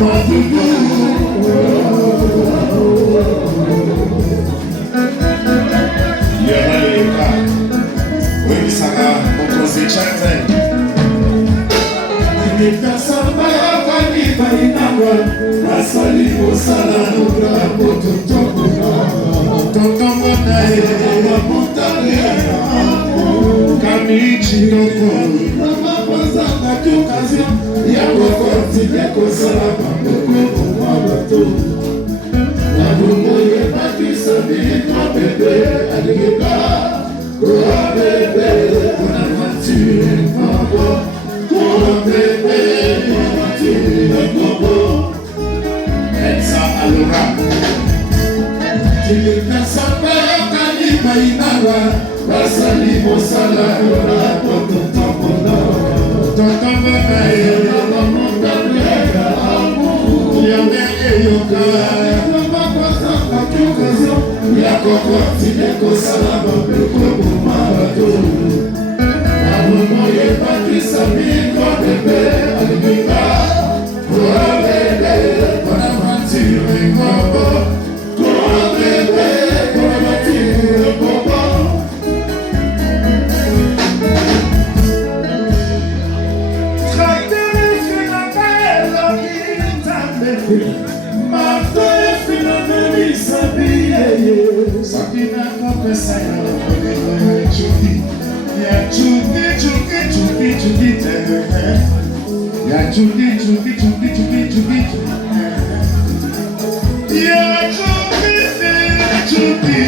mon doudou. Yeleka, oui, ça va, on cause chanter. Nikasamba kanipa inawa, asali osala nura pototokuna. Totomona mutane, kamichi noko. Mama pasanga kiukazion, yako koti yako salama moko mwabato. Nabumoye pakisa bitwa bebe, aligeka, kwa bebe, kuna matire mabo. Ensa alora Tilika samba kani bainawa Basali mosala ora tototomola Totomola Totomola Yame eyoka Yama kwasanga kyukazo Yako kwa tileko salama Beko mumarato Moye pakisa miko bebe alimika Kwa bebe Kona matire mobo Kwa bebe Kona matire mobo Traktere fina kaelo kitambe Martoye fina nemi sabiye Sakina kopesa ya chuki Ya chuki tebe Ya chuki Ya chuki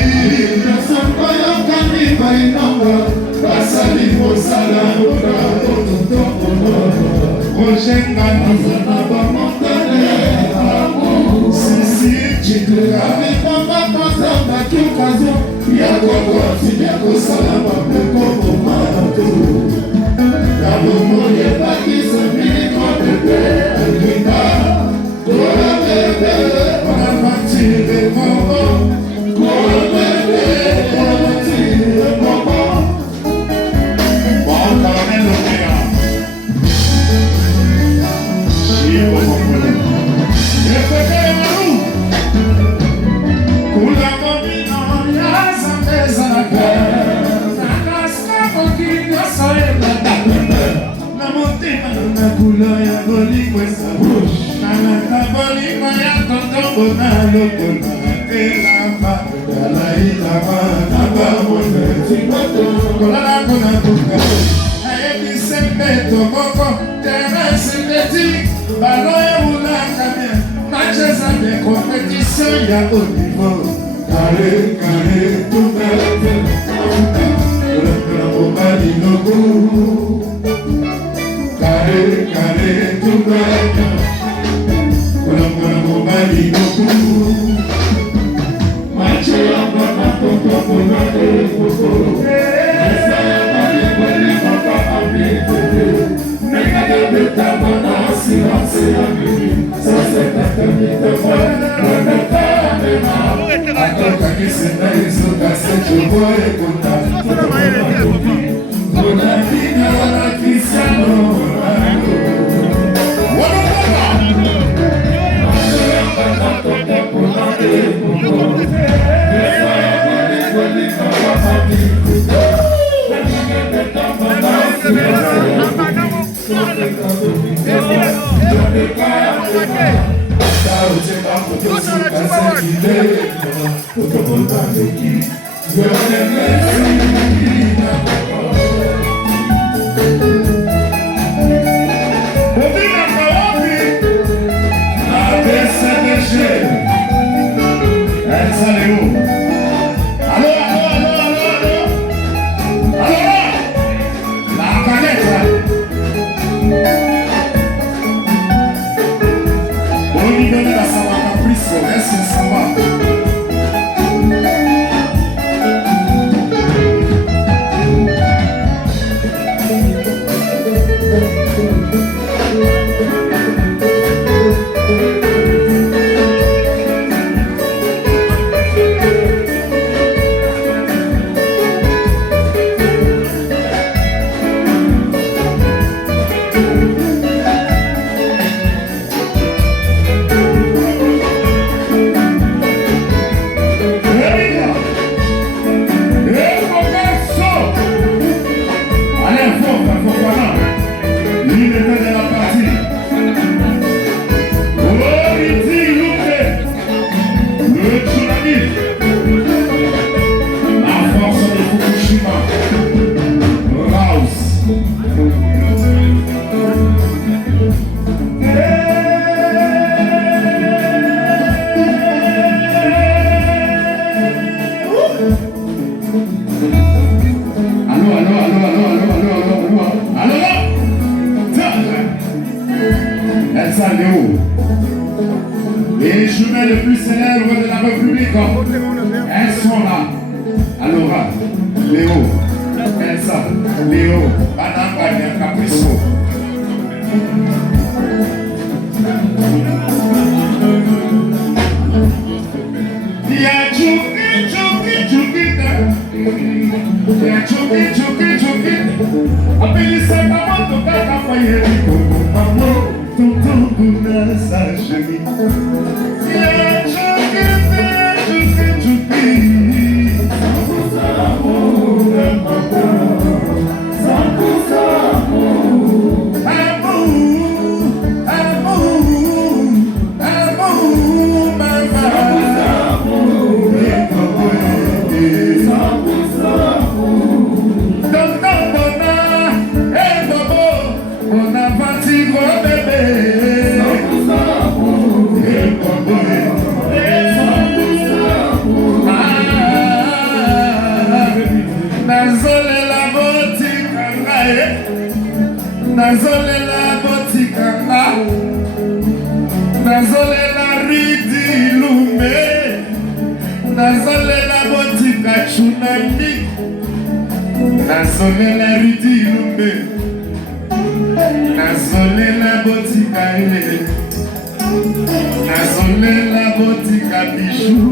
Kasamba ya kaniba inawa Basali mosala ura ototokono Ojenga nazana bamontane Sisi chituka Mipamba pasamba kiukazo Yako kwati yako salama Peko momarato Nabumoye pakisa miko bebe Alika Kwa bebe Kwa matire momo Kwa bebe Kwa matire momo Waka melokea Shio mokole Yefeke maru Kula komino ya zambeza na kaya Nakaska mokino soye na kula ya bolingo esa na bolingo ya kontombo na lokola elamba kala ilama na bamone timoto kolala kona kuka ayebi sembeto moko terrain synthétique balo eulaka bien nacheza de compétition ya haut niveau kale tumete kola mobali logo Kare tumeka Kula mobali noku Mache yamba na tonto kuna koko Nesa yamba ni kweli maka abitete Neka debeta mana silase amini Sase kakamita kwa Kwanaka amena Atoka kisenda iso kase choboe kuna Kuna kina wana kisano Elles sont là. Alora, Léo, Elsa, Léo, Madame Gagné, Caprisso. Ya chuki, chuki, chuki, ya chuki, chuki, chuki. Apelisa kama tokaka kwa yeriko, mamo, tutuku na sajemi. Ya chuki, chuki, chuki. Nazolela botikanga, nazolela ridi lume, nazolela botika tsunami, nazolela ridi lume, nazolela botika ele, nazolela botika bijou,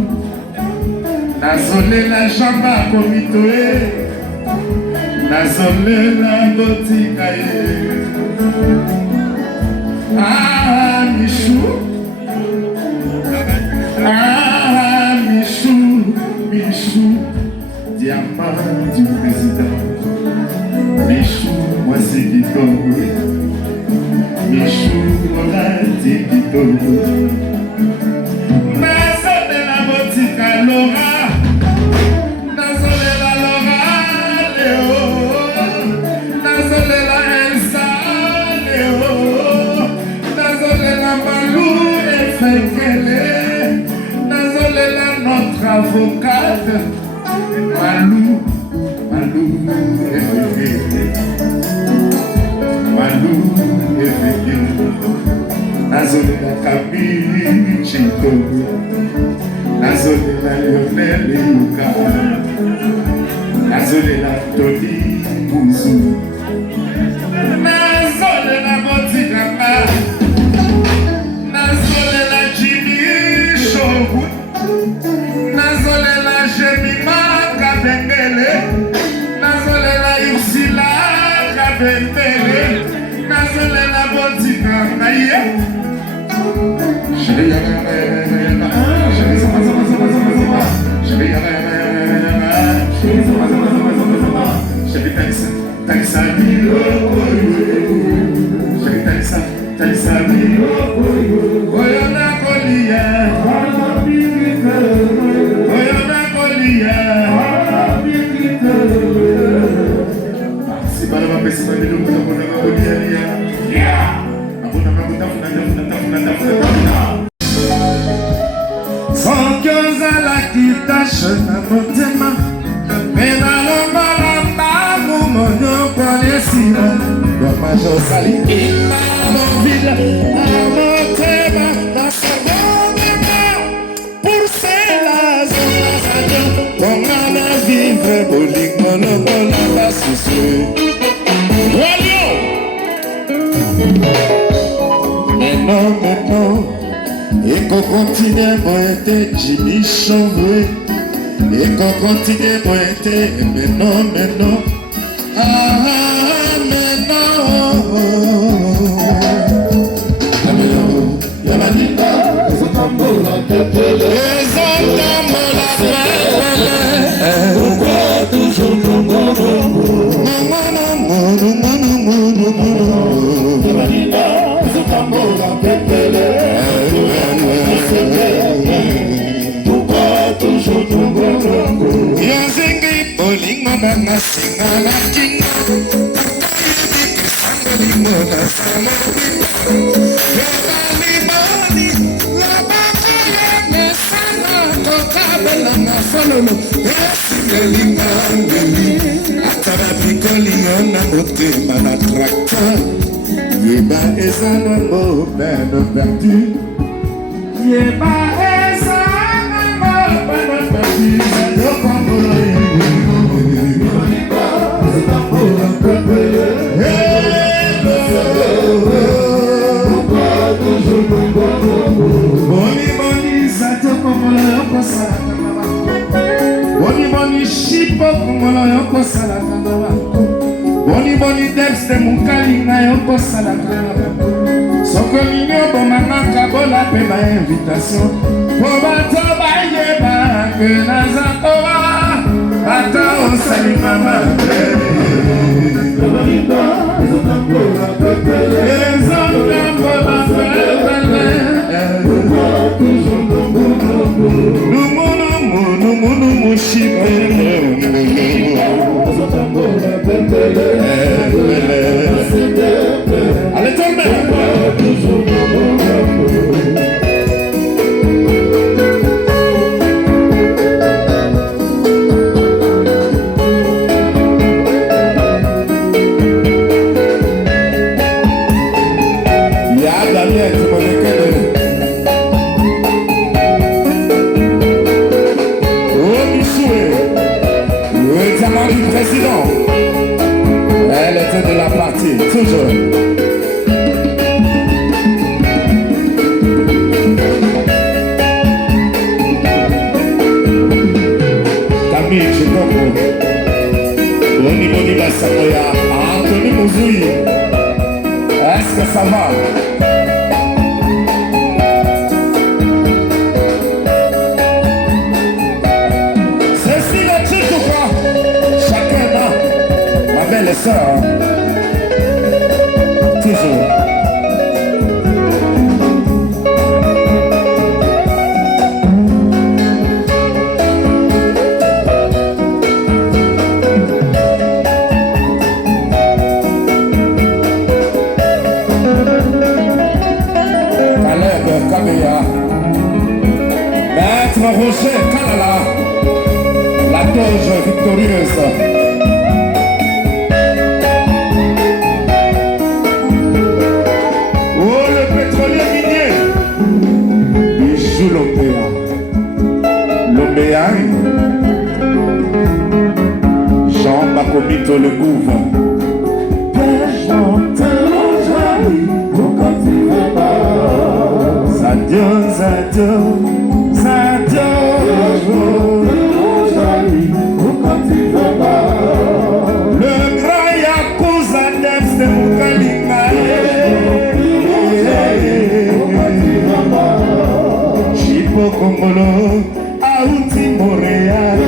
nazolela jamba komitoe, nazolela botika ele. Ah, Michou, Michou, diamant du président. Michou, moi c'est Kitoko. Michou, on a dit Kitoko. Nazole la boutique à Laura, nazole la Laura, Léo, nazole la Elsa, Léo. Nazolela notre avocate Malou Efeke Nazolela Camille Chito Nazolela Lionel Yuka Nazolela Tony Bouzou Nazolela Botikanga Nazolela Jimmy Shogu Nazolela Jemima Kabengele Nazolela Ursula Kabengele Nazolela Botikanga Sans que la quitte na motema Mena lomba lomba Moumono konesina Domajo sali Ima movila Na motema Na savonema Pour cela zona zanyo Ponga na vivre Bolingo no bona basuse Walio Maintenant Et qu'on continue moi était Jimmy Chamboué Et qu'on continue moi était maintenant Ah maintenant Yamanita Les autres la tête Pourquoi toujours Yamanita Les autres la tête Pourquoi toujours Yazingi bowling mama singa la kinga Mona sama Bali la baba ya mesana Kokabela na fololo Singalinga ngeli Atara pikoli yona motema na tracteur Yeba ezana mo peine perdu Yeba ezana mo Boni Debs de Mukalinga yoko salaka Soko linyo bomanga kabola pe ba invitation Po bato bayeba ke nazakowa Bato osali mama Allez, tombe! Toujours. Camille, je comprends. Boni Bassamoya, Anthony Mouzoui. Est-ce que ça va? C'est symétrique ou quoi? Chacun a ma belle sœur. Toujours. Caleb Kabeya, Maître Roger Kalala, la toge victorieuse. L'Ombéa, Jean Macomito le Gouve. Zadio, Zadio, Zadio. Le grand Yakuza Debs de Mukalinga. Chipo Congolo. Aouti Montréal,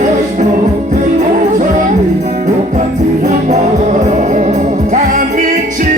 Kamichi,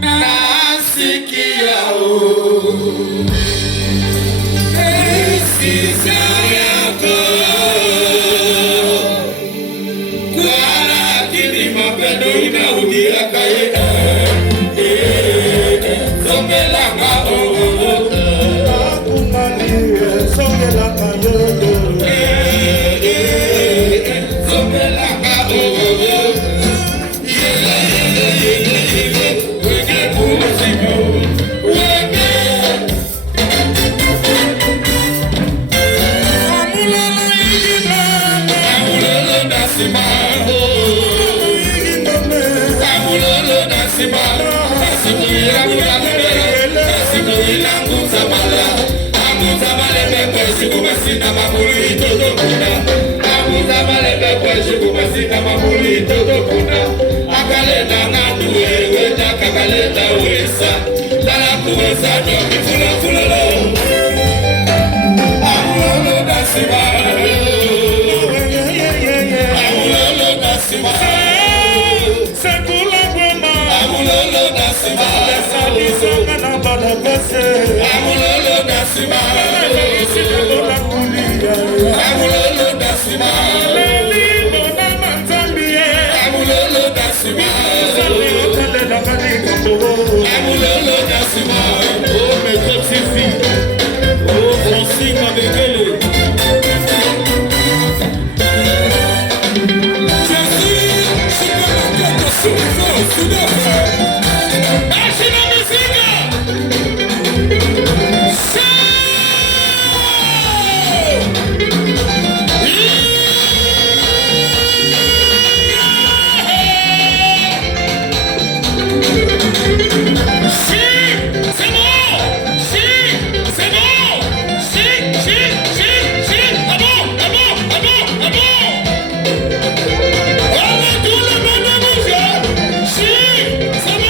Nasi C'est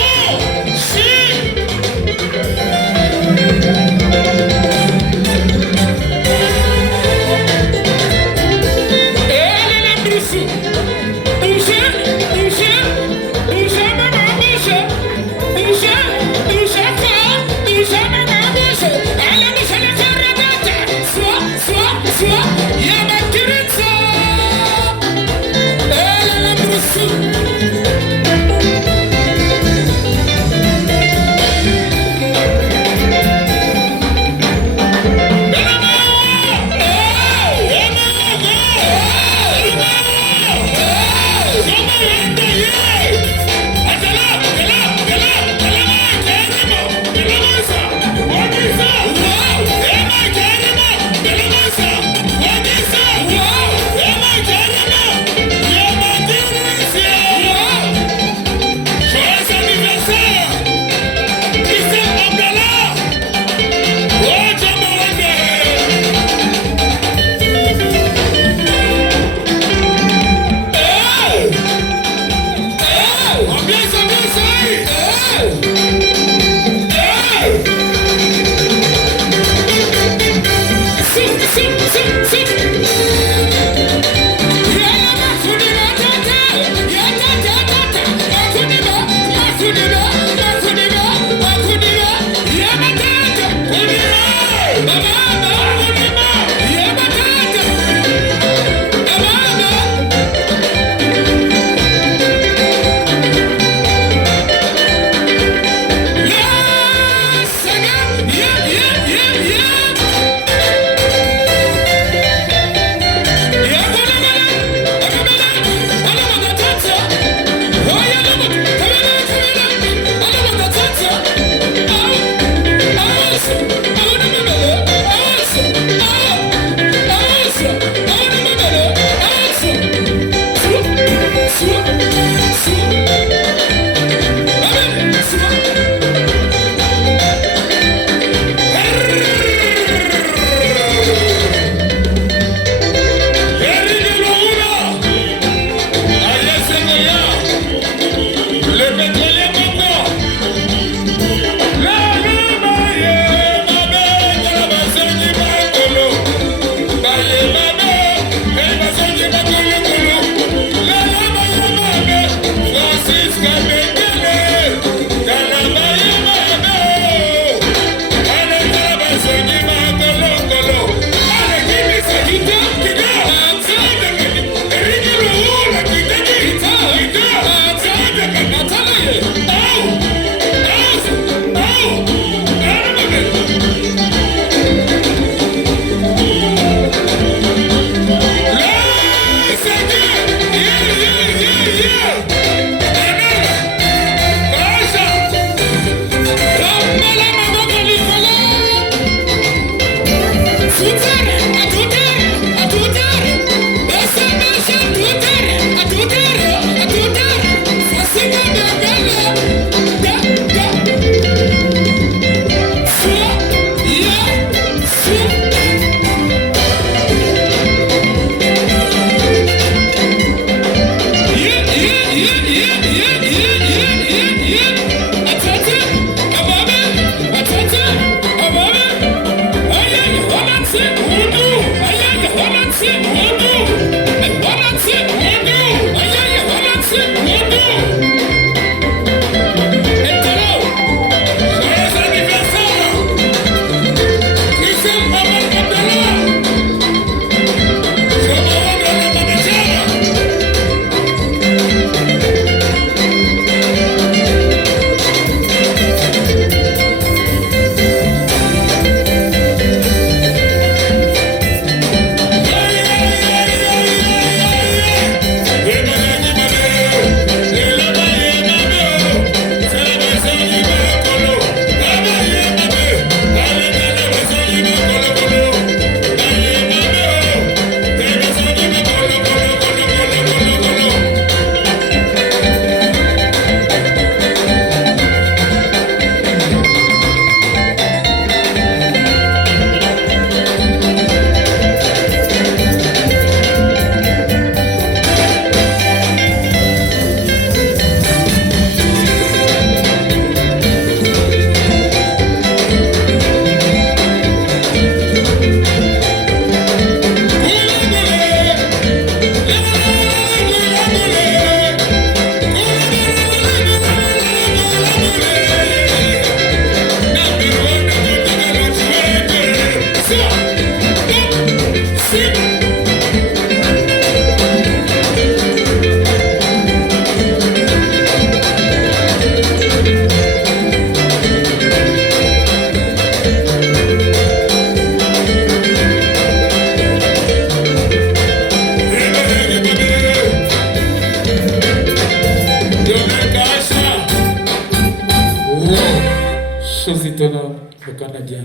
Chose étonnante, le Canadien.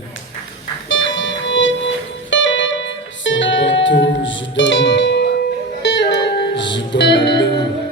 Sur le bateau, je donne l'eau.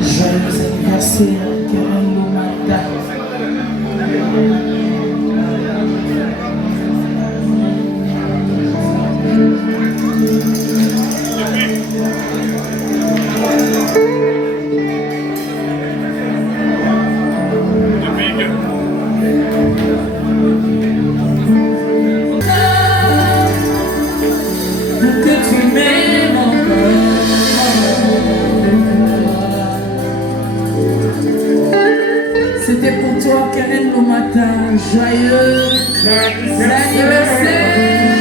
Joyeux anniversaire, Karen Lomata. Que tu m'aimes encore. C'était pour toi, Karen Lomata. Joyeux anniversaire.